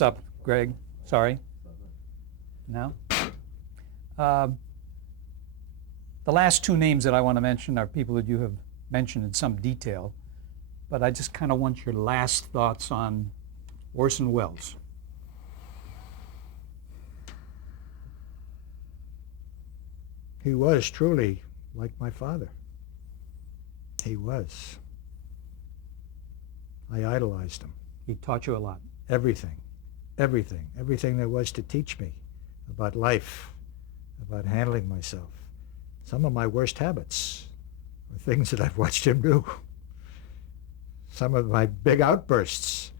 this up, Greg. Sorry. No? The last two names that I want to mention are people that you have mentioned in some detail, but I just kind of want your last thoughts on Orson Welles. He was truly like my father. He was. I idolized him. He taught you a lot. Everything there was to teach me about life, about handling myself. Some of my worst habits are things that I've watched him do. Some of my big outbursts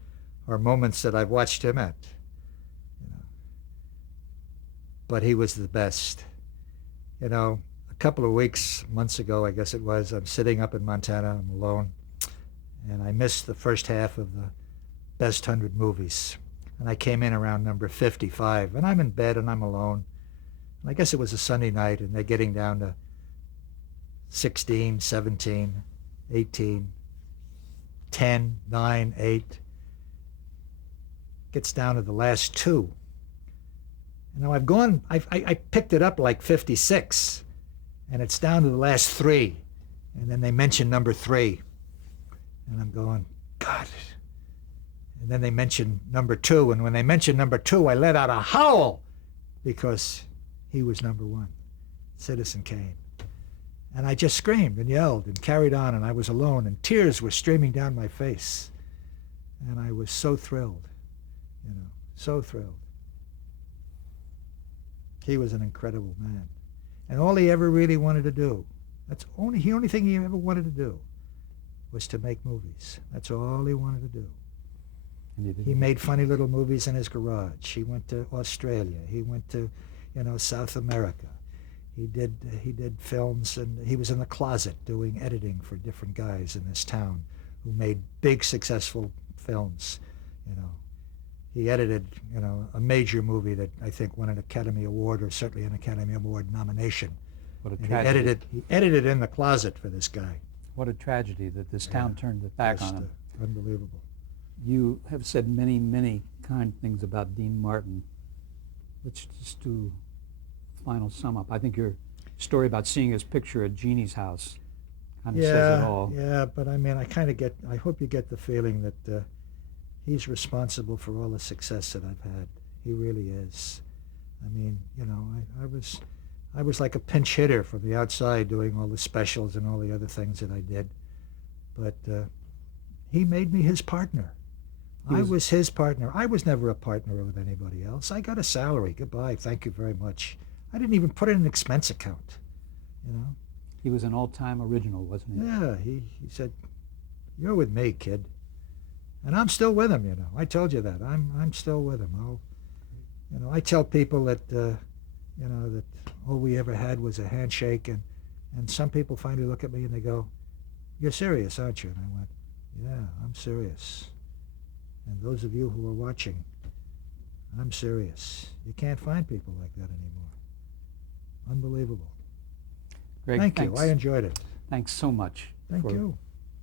are moments that I've watched him at. But he was the best. A couple of months ago, I guess it was, I'm sitting up in Montana, I'm alone, and I missed the first half of the best 100 movies. And I came in around number 55, and I'm in bed and I'm alone. And I guess it was a Sunday night, and they're getting down to 16, 17, 18, 10, 9, 8. Gets down to the last two. And now I picked it up like 56, and it's down to the last three. And then they mention number 3. And I'm going, God. And then they mention number 2, and when they mentioned number 2, I let out a howl because he was number 1, Citizen Kane. And I just screamed and yelled and carried on, and I was alone, and tears were streaming down my face. And I was so thrilled, so thrilled. He was an incredible man. And all he ever really wanted to do, the only thing he ever wanted to do was to make movies. That's all he wanted to do. He made funny little movies in his garage. He went to Australia. He went to, South America. He did films, and he was in the closet doing editing for different guys in this town who made big, successful films. He edited, a major movie that I think won an Academy Award, or certainly an Academy Award nomination. What a tragedy. He edited in the closet for this guy. What a tragedy that this town turned it back on him. Unbelievable. You have said many, many kind things about Dean Martin. Let's just do a final sum up. I think your story about seeing his picture at Jeannie's house kind of says it all. Yeah, but I hope you get the feeling that he's responsible for all the success that I've had. He really is. I was like a pinch hitter from the outside doing all the specials and all the other things that I did. But he made me his partner. I was his partner. I was never a partner with anybody else. I got a salary. Goodbye. Thank you very much. I didn't even put it in an expense account, He was an all-time original, wasn't he? Yeah, he said, "You're with me, kid." And I'm still with him, I told you that. I'm still with him. I tell people that, that all we ever had was a handshake, and some people finally look at me and they go, "You're serious, aren't you?" And I went, "Yeah, I'm serious. And those of you who are watching, I'm serious. You can't find people like that anymore. Unbelievable." Greg, Thank you. thanks. I enjoyed it. Thanks so much Thank for you.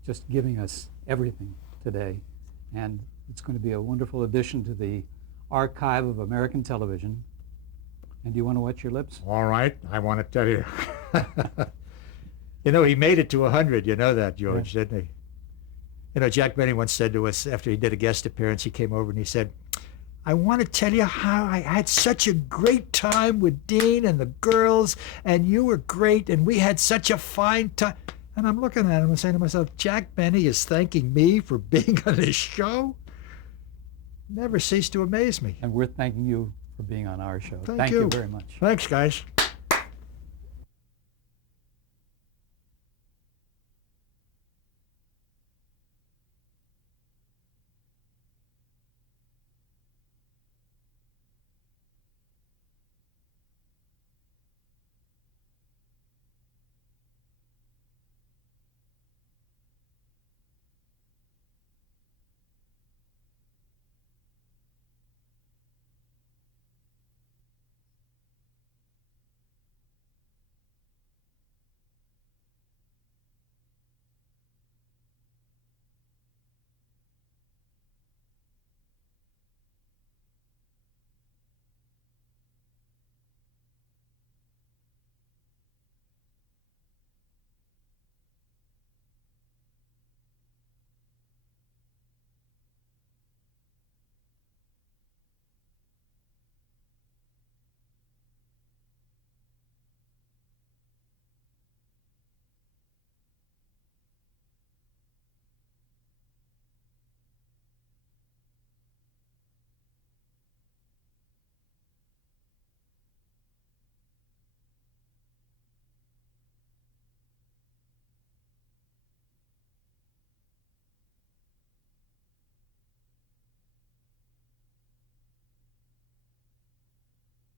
just giving us everything today. And it's going to be a wonderful addition to the archive of American television. And do you want to wet your lips? All right. I want to tell you. He made it to 100. You know that, George, didn't he? Jack Benny once said to us after he did a guest appearance, he came over and he said, "I want to tell you how I had such a great time with Dean and the girls, and you were great, and we had such a fine time." And I'm looking at him and saying to myself, Jack Benny is thanking me for being on his show? Never ceased to amaze me. And we're thanking you for being on our show. Thank you very much. Thanks, guys.